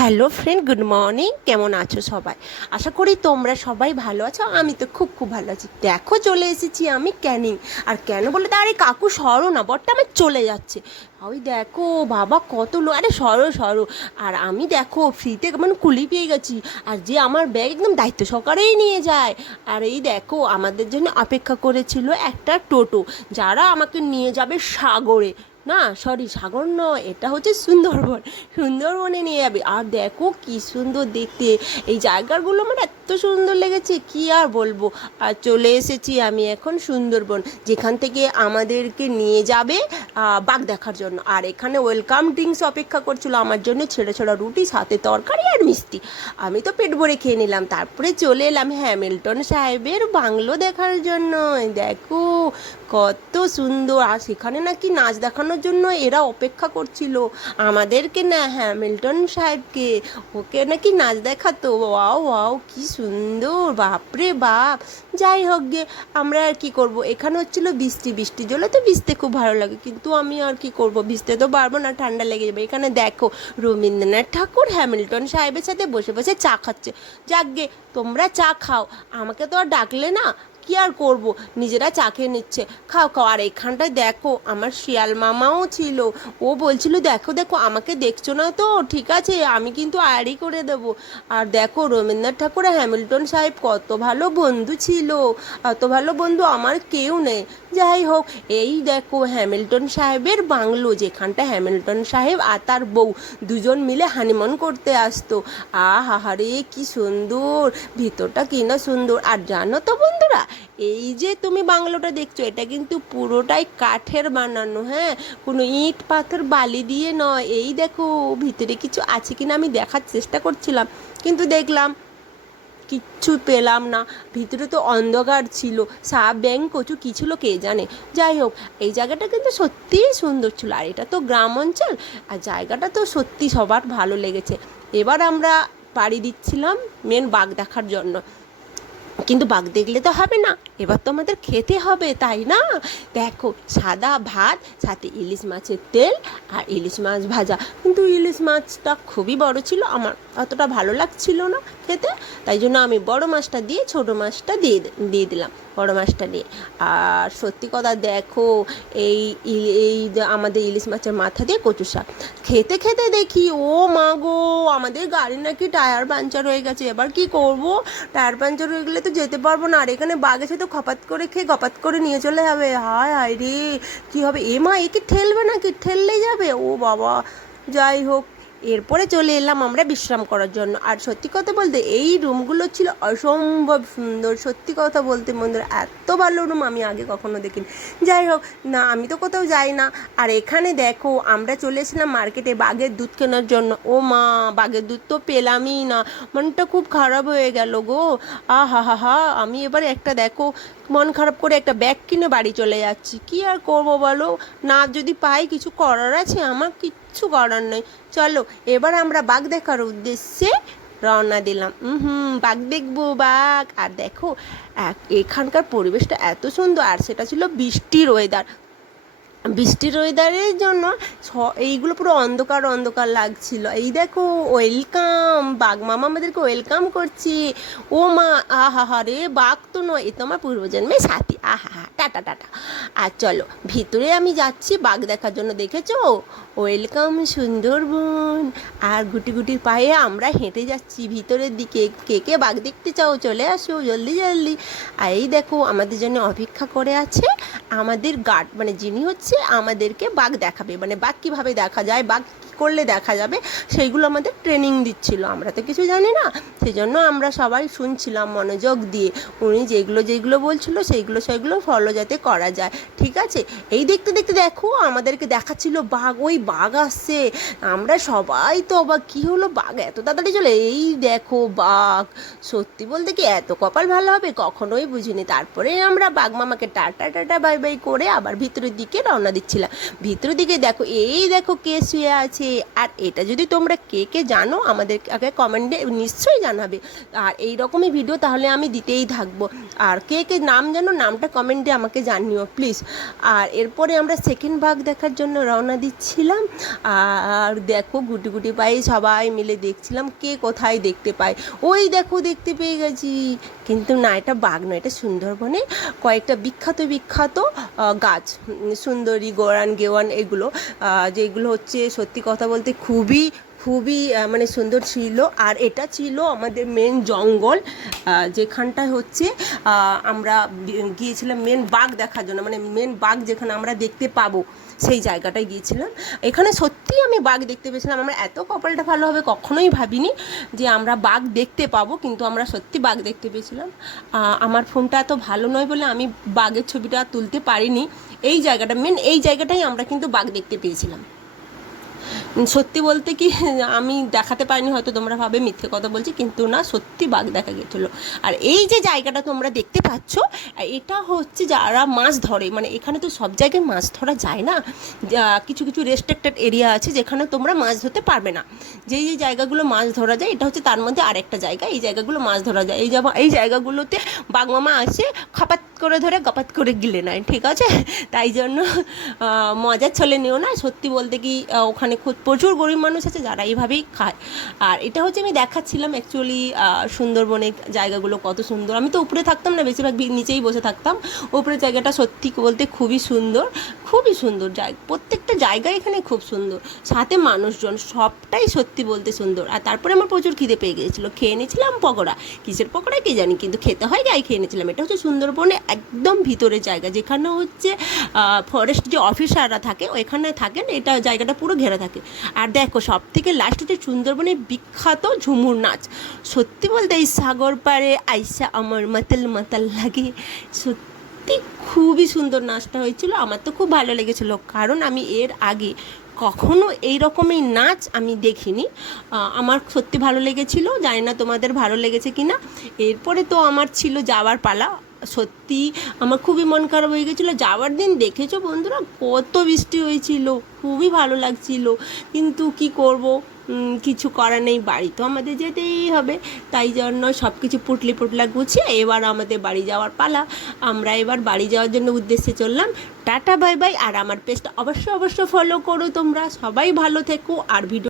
Hello friend, good morning. কেমন আছো সবাই? আশা করি তোমরা সবাই ভালো আছো। আমি তো খুব খুব ভালো আছি। দেখো, চলে এসেছি আমি ক্যানিং। আর কেন বলে আরে কাকু সরো না, বরটা আমার চলে যাচ্ছে। ওই দেখো বাবা, কত লোক, আরে সরো সরো। আর আমি দেখো ফ্রিতে মানে কুলি পেয়ে গেছি। আর যে আমার ব্যাগ একদম দায়িত্ব সহকারেই নিয়ে যায়। আর এই দেখো আমাদের জন্য অপেক্ষা করেছিল একটা টোটো, যারা আমাকে নিয়ে যাবে সাগরে। না সরি, সাগর নয়, এটা হচ্ছে সুন্দরবন। সুন্দরবনে নিয়ে যাবে। আর দেখো কি সুন্দর দেখতে এই জায়গাগুলো, মানে এত সুন্দর লেগেছে কি আর বলবো। আর চলে এসেছি আমি এখন সুন্দরবন, যেখান থেকে আমাদেরকে নিয়ে যাবে বাঘ দেখার জন্য। আর এখানে ওয়েলকাম ড্রিঙ্কস অপেক্ষা করছিল আমার জন্য, ছেঁড়া ছেঁড়া রুটি, সাথে তরকারি আর মিষ্টি। আমি তো পেট ভরে খেয়ে নিলাম। তারপরে চলে এলাম হ্যামিল্টন সাহেবের বাংলো দেখার জন্য। দেখো কত সুন্দর। আর সেখানে নাকি নাচ দেখানোর জন্য এরা অপেক্ষা করছিল আমাদেরকে, না হ্যামিল্টন সাহেবকে। ওকে নাকি নাচ দেখাতো। ওয়াও ওয়াও, কি সুন্দর, বাপরে বাপ। যাই হোক গে, আমরা আর কি করব। এখানে হচ্ছিল বৃষ্টি, বৃষ্টি জলে তো ভিজতে খুব ভালো লাগে, কিন্তু আমি আর কি করব, ভিজতে তো পারবো না, ঠান্ডা লেগে যাবে। এখানে দেখো রবীন্দ্রনাথ ঠাকুর হ্যামিল্টন সাহেবের সাথে বসে বসে চা খাচ্ছে। যাক গে, তোমরা চা খাও, আমাকে তো আর ডাকলে না, কি আর করব, নিজেরা চা খেয়ে নিচ্ছে। খাও খাও। আর এখানটায় দেখো আমার শিয়াল মামাও ছিল। ও বলছিল দেখো দেখো, আমাকে দেখছো না তো, ঠিক আছে আমি কিন্তু আড়ি করে দেবো। আর দেখো রবীন্দ্রনাথ ঠাকুর আর হ্যামিল্টন সাহেব কত ভালো বন্ধু ছিল। অত ভালো বন্ধু আমার কেউ নেই। যাই হোক, এই দেখো হ্যামিল্টন সাহেবের বাংলো, যেখানটা হ্যামিল্টন সাহেব আর তার বউ দুজন মিলে হানিমুন করতে আসতো। আহারে কি সুন্দর, ভিতরটা কি না সুন্দর। আর জানো তো বন্ধুরা, এই যে তুমি বাংলোটা দেখছো, এটা কিন্তু পুরোটাই কাঠের বানানো, হ্যাঁ, কোনো ইট পাথর বালি দিয়ে নয়। এই দেখো ভিতরে কিছু আছে কিনা আমি দেখার চেষ্টা করছিলাম, কিন্তু দেখলাম কিচ্ছু পেলাম না। ভিতরে তো অন্ধকার ছিল, সাপ ব্যাঙ কচু কী ছিল কে জানে। যাই হোক, এই জায়গাটা কিন্তু সত্যিই সুন্দর ছিল। আর এটা তো গ্রাম অঞ্চল, আর জায়গাটা তো সত্যি সবার ভালো লেগেছে। এবার আমরা পাড়ি দিচ্ছিলাম মেন বাঘ দেখার জন্য। কিন্তু বাঘ দেখলে তো হবে না, এবার তো আমাদের খেতে হবে, তাই না? দেখো সাদা ভাত, সাথে ইলিশ মাছের তেল আর ইলিশ মাছ ভাজা। কিন্তু ইলিশ মাছটা খুবই বড় ছিল, আমার অতটা ভালো লাগছিল না খেতে। তাই জন্য আমি বড় মাছটা দিয়ে ছোটো মাছটা দিয়ে দিলাম, বড় মাছটা নিয়ে। আর সত্যি কথা দেখো, এই এই যে আমাদের ইলিশ মাছের মাথা দিয়ে কচু শাক খেতে খেতে দেখি, ও মা গো, আমাদের গাড়ি নাকি টায়ার পাঞ্চার হয়ে গেছে। এবার কি করব, টায়ার পাঞ্চার হয়ে গেলে তো যেতে পারবো না। আর এখানে বাঘ এসে তো খপাত করে খেয়ে গপাত করে নিয়ে চলে যাবে। হায় হায় রে, কী হবে? এ মা, একে ঠেলবে নাকি? ঠেললেই যাবে, ও বাবা। যাই হোক, এরপরে চলে এলাম আমরা বিশ্রাম করার জন্য। আর সত্যি কথা বলতে এই রুমগুলো ছিল অসম্ভব সুন্দর। সত্যি কথা বলতে বন্ধুরা, এত ভালো রুম আমি আগে কখনো দেখিনি। যাই হোক না, আমি তো কোথাও যাই না। আর এখানে দেখো আমরা চলে এসেছিলাম মার্কেটে বাঘের দুধ কেনার জন্য। ও মা, বাঘের দুধ তো পেলামই না, মনটা খুব খারাপ হয়ে গেল গো। হা হা হা, আমি এবার একটা দেখো মন খারাপ করে একটা ব্যাগ কিনে বাড়ি চলে যাচ্ছি। কি আর করবো বলো, না যদি পাই, কিছু করার আছে আমার? কিচ্ছু করার নেই। চলো এবার আমরা বাঘ দেখার উদ্দেশ্যে রওনা দিলাম। বাঘ দেখবো, বাঘ। আর দেখো এখানকার পরিবেশটা এত সুন্দর, আর সেটা ছিল বৃষ্টির ওয়েদার। বৃষ্টির ওয়েদারের জন্য এইগুলো পুরো অন্ধকার অন্ধকার লাগছিল। এই দেখো ওয়েলকাম, বাঘ মামা আমাদেরকে ওয়েলকাম করছি। ও মা, আহা হা রে, বাঘ তো নয়, এ তো আমার পূর্বজন্মের সাথী। আহা হা, টাটা টাটা। আর চলো ভিতরে আমি যাচ্ছি বাঘ দেখার জন্য। দেখেছো, ওয়েলকাম সুন্দরবন। আর গুটি গুটির পায়ে আমরা হেঁটে যাচ্ছি ভিতরের দিকে। কে কে বাঘ দেখতে চাও চলে আসো জলদি জলদি। আর এই দেখো আমাদের জন্য অপেক্ষা করে আছে আমাদের গার্ড, মানে যিনি হচ্ছে আমাদেরকে বাঘ দেখাবে, মানে বাঘ কীভাবে দেখা যায়, বাঘ কী করলে দেখা যাবে, সেইগুলো আমাদের ট্রেনিং দিচ্ছিল। আমরা তো কিছু জানি না, সেই জন্য আমরা সবাই শুনছিলাম মনোযোগ দিয়ে। উনি যেগুলো যেগুলো বলছিল সেইগুলো ফলো যাতে করা যায়, ঠিক আছে? এই দেখতে দেখতে দেখো আমাদেরকে দেখাচ্ছিল বাঘ, ওই বাঘ আসছে। আমরা সবাই তো অবাক, কী হলো, বাঘ এত তাড়াতাড়ি চলে? এই দেখো বাঘ। সত্যি বলতে কি এত কপাল ভালো হবে কখনোই বুঝিনি। তারপরে আমরা বাঘ মামাকে টাটা টাটা বাই বাই করে আবার ভিতরের দিকে রওনা দিচ্ছিলাম। ভিতরের দিকে দেখো, এই দেখো কে শুয়ে আছে, লেগেছে। আর এটা যদি তোমরা কে কে জানো আমাদের আগে কমেন্টে নিশ্চয়ই জানাবে। আর এই রকমই ভিডিও তাহলে আমি দিতেই থাকবো। আর কে কে নাম জানো নামটা কমেন্টে আমাকে জানিও প্লিজ। আর এরপরে আমরা সেকেন্ড ভাগ দেখার জন্য রওনা দিচ্ছিলাম। আর দেখো গুটি গুটি পায়ে সবাই মিলে দেখছিলাম কে কোথায় দেখতে পায়। ওই দেখো দেখতে পেয়ে গেছি, কিন্তু না এটা বাঘ নয়, এটা সুন্দরবনে কয়েকটা বিখ্যাত বিখ্যাত গাছ, সুন্দরী, গোরান, গেওয়ান, এগুলো যেগুলো হচ্ছে সত্যি কথা বলতে খুবই খুবই মানে সুন্দর ছিল। আর এটা ছিল আমাদের মেন জঙ্গল, যেখানটায় হচ্ছে আমরা গিয়েছিলাম মেন বাঘ দেখার জন্য, মানে মেন বাঘ যেখানে আমরা দেখতে পাবো সেই জায়গাটায় গিয়েছিলাম। এখানে সত্যিই আমি বাঘ দেখতে পেয়েছিলাম। আমরা এত কপালটা ভালো হবে কখনোই ভাবিনি যে আমরা বাঘ দেখতে পাবো, কিন্তু আমরা সত্যি বাঘ দেখতে পেয়েছিলাম। আমার ফোনটা এত ভালো নয় বলে আমি বাঘের ছবিটা তুলতে পারিনি। এই জায়গাটা মেন, এই জায়গাটাই আমরা কিন্তু বাঘ দেখতে পেয়েছিলাম। সত্যি বলতে কি আমি দেখাতে পারিনি, হয়তো তোমরা ভাবে মিথ্যে কথা বলছি, কিন্তু না সত্যি বাঘ দেখা গেছিলো। আর এই যে জায়গাটা তোমরা দেখতে পাচ্ছ এটা হচ্ছে যারা মাছ ধরে, মানে এখানে তো সব জায়গায় মাছ ধরা যায় না, কিছু কিছু রেস্ট্রিক্টেড এরিয়া আছে যেখানে তোমরা মাছ ধরতে পারবে না। যেই যে জায়গাগুলো মাছ ধরা যায় এটা হচ্ছে তার মধ্যে আরেকটা জায়গা, এই জায়গাগুলো মাছ ধরা যায়। এই জায়গাগুলোতে বাঘ মামা আসে খাপাত করে ধরে গপাত করে গিলে নেয়, ঠিক আছে? তাই জন্য মজার ছলে নিও না। সত্যি বলতে কি ওখানে খুব প্রচুর গরিব মানুষ আছে যারা এইভাবেই খায়। আর এটা হচ্ছে আমি দেখাচ্ছিলাম অ্যাকচুয়ালি সুন্দরবনের জায়গাগুলো কত সুন্দর। আমি তো উপরে থাকতাম না, বেশিরভাগ নিচেই বসে থাকতাম। উপরের জায়গাটা সত্যি বলতে খুবই সুন্দর, খুবই সুন্দর জায়গা। প্রত্যেকটা জায়গা এখানে খুব সুন্দর, সাথে মানুষজন সবটাই সত্যি বলতে সুন্দর। আর তারপরে আমার প্রচুর খিদে পেয়ে গিয়েছিলো, খেয়ে নিয়েছিলাম পকোড়া। কিসের পকোড়া কে জানি, কিন্তু খেতে হয় যাই খেয়ে নিয়েছিলাম। এটা হচ্ছে সুন্দরবনে একদম ভিতরের জায়গা, যেখানে হচ্ছে ফরেস্ট যে অফিসাররা থাকে ওইখানে থাকেন, এটা জায়গাটা পুরো ঘেরা থাকে। আর দেখো সব থেকে লাস্ট হচ্ছে সুন্দরবনের বিখ্যাত ঝুমুর নাচ। সত্যি বলতে এই সাগর পাড়ে আইসা আমার মাতাল মাতাল লাগে, সত্যি খুবই সুন্দর নাচটা হয়েছিল। আমার তো খুব ভালো লেগেছিলো, কারণ আমি এর আগে কখনো এই রকমের নাচ আমি দেখিনি। আমার সত্যি ভালো লেগেছিলো, জানি না তোমাদের ভালো লেগেছে কি না। এরপরে তো আমার ছিল যাওয়ার পালা। সত্যি আমার খুবই মন খারাপ হয়ে গেছিলো যাওয়ার দিন। দেখেছো বন্ধুরা কত বৃষ্টি হয়েছিল, খুবই ভালো লাগছিল, কিন্তু কি করব, কিছু করার নেই, বাড়ি তো আমাদের যেতেই হবে। তাই জন্য সব কিছু পুটলা গুছিয়ে এবার আমাদের বাড়ি যাওয়ার পালা। আমরা এবার বাড়ি যাওয়ার জন্য উদ্দেশ্যে চললাম। Tata bye bye. আর আমার পেজটা অবশ্যই ফলো করো তোমরা, সবাই ভালো থেকো। আর ভিডিও